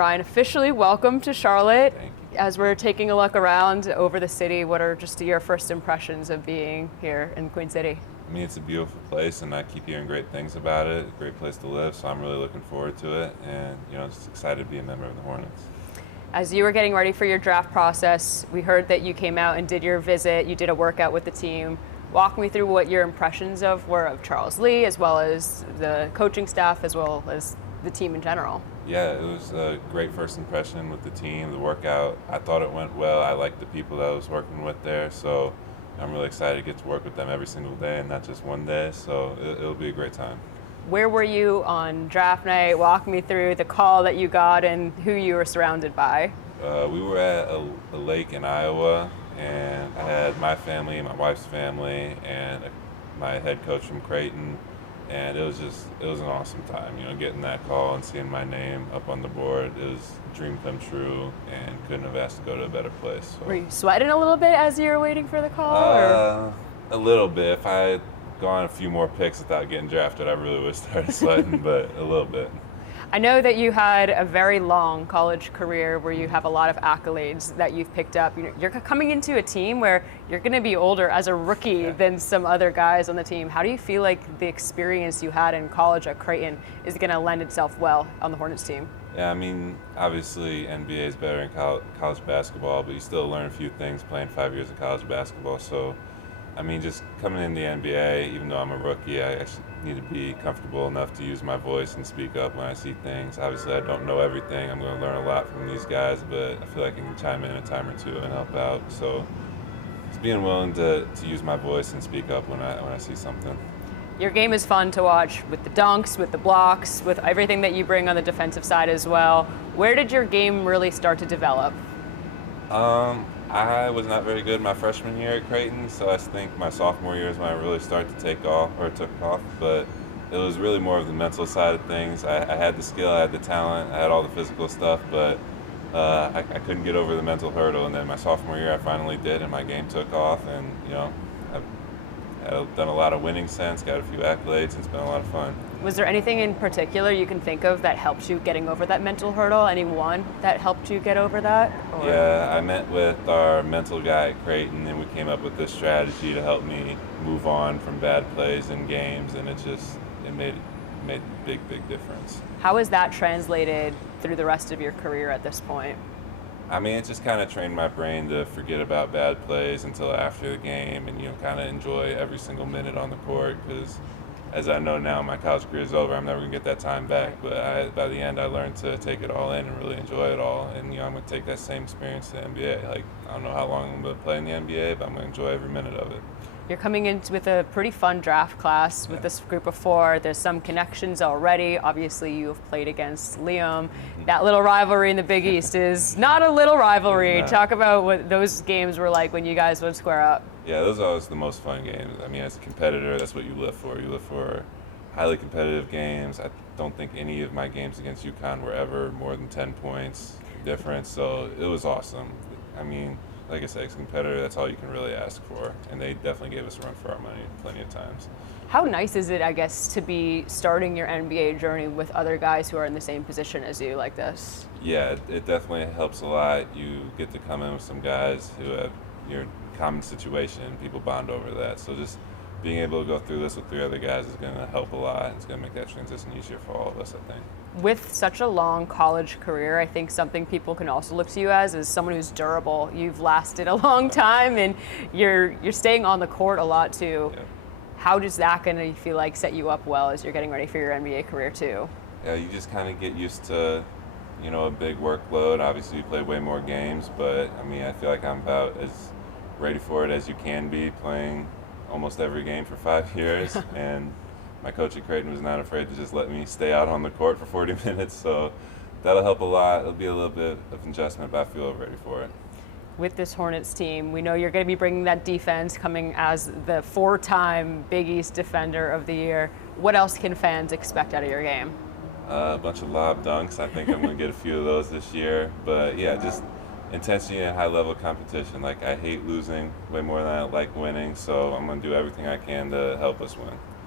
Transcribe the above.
Ryan, officially welcome to Charlotte. Thank you. As we're taking a look around over the city, what are just your first impressions of being here in Queen City? I mean, it's a beautiful place, and I keep hearing great things about it. A great place to live, so I'm really looking forward to it, and just excited to be a member of the Hornets. As you were getting ready for your draft process, we heard that you came out and did your visit. You did a workout with the team. Walk me through what your impressions were of Charles Lee, as well as the coaching staff, as well as the team in general. Yeah, it was a great first impression with the team, the workout. I thought it went well. I liked the people that I was working with there, so I'm really excited to get to work with them every single day and not just one day, so it'll be a great time. Where were you on draft night? Walk me through the call that you got and who you were surrounded by. We were at a lake in Iowa, and I had my family, my wife's family, and my head coach from Creighton, and it was an awesome time. Getting that call and seeing my name up on the board, it was a dream come true, and couldn't have asked to go to a better place. So. Were you sweating a little bit as you were waiting for the call? A little bit. If I had gone a few more picks without getting drafted, I really would have started sweating, but a little bit. I know that you had a very long college career where you have a lot of accolades that you've picked up. You're coming into a team where you're going to be older as a rookie than some other guys on the team. How do you feel like the experience you had in college at Creighton is going to lend itself well on the Hornets team? Yeah, I mean, obviously NBA is better in college basketball, but you still learn a few things playing 5 years of college basketball. So, I mean, just coming in the NBA, even though I'm a rookie, I actually need to be comfortable enough to use my voice and speak up when I see things. Obviously, I don't know everything. I'm going to learn a lot from these guys, but I feel like I can chime in a time or two and help out. So, just being willing to use my voice and speak up when I see something. Your game is fun to watch with the dunks, with the blocks, with everything that you bring on the defensive side as well. Where did your game really start to develop? I was not very good my freshman year at Creighton, so I think my sophomore year is when I really started to took off, but it was really more of the mental side of things. I had the skill, I had the talent, I had all the physical stuff, but I couldn't get over the mental hurdle, and then my sophomore year I finally did, and my game took off, and I've done a lot of winning since, got a few accolades, and it's been a lot of fun. Was there anything in particular you can think of that helped you getting over that mental hurdle? Anyone that helped you get over that? Or? Yeah, I met with our mental guy at Creighton, and we came up with this strategy to help me move on from bad plays in games, and it made a big difference. How has that translated through the rest of your career at this point? I mean, it just kind of trained my brain to forget about bad plays until after the game, and kind of enjoy every single minute on the court, because as I know now, my college career is over. I'm never going to get that time back. But by the end, I learned to take it all in and really enjoy it all. And I'm going to take that same experience to the NBA. Like, I don't know how long I'm going to play in the NBA, but I'm going to enjoy every minute of it. You're coming in with a pretty fun draft class with this group of four. There's some connections already. Obviously, you've played against Liam. That little rivalry in the Big East is not a little rivalry. Talk about what those games were like when you guys would square up. Yeah, those are always the most fun games. I mean, as a competitor, that's what you live for. You live for highly competitive games. I don't think any of my games against UConn were ever more than 10 points difference, so it was awesome. I mean, like I said, as a competitor, that's all you can really ask for, and they definitely gave us a run for our money plenty of times. How nice is it, I guess, to be starting your NBA journey with other guys who are in the same position as you like this? Yeah, it definitely helps a lot. You get to come in with some guys who have your common situation, and people bond over that. So just being able to go through this with 3 other guys is going to help a lot. It's going to make that transition easier for all of us, I think. With such a long college career, I think something people can also look to you as is someone who's durable. You've lasted a long time, and you're staying on the court a lot too. Yeah. How does that going to feel like set you up well as you're getting ready for your NBA career too? Yeah, you just kind of get used to, a big workload. Obviously, you play way more games, but I mean, I feel like I'm about as ready for it as you can be, playing almost every game for 5 years. And my coach at Creighton was not afraid to just let me stay out on the court for 40 minutes, so that'll help a lot. It'll be a little bit of adjustment, but I feel ready for it. With this Hornets team, we know you're going to be bringing that defense, coming as the 4-time Big East Defender of the Year. What else can fans expect out of your game? A bunch of lob dunks. I think I'm going to get a few of those this year. But yeah, just intensity and high-level competition. Like, I hate losing way more than I like winning, so I'm going to do everything I can to help us win.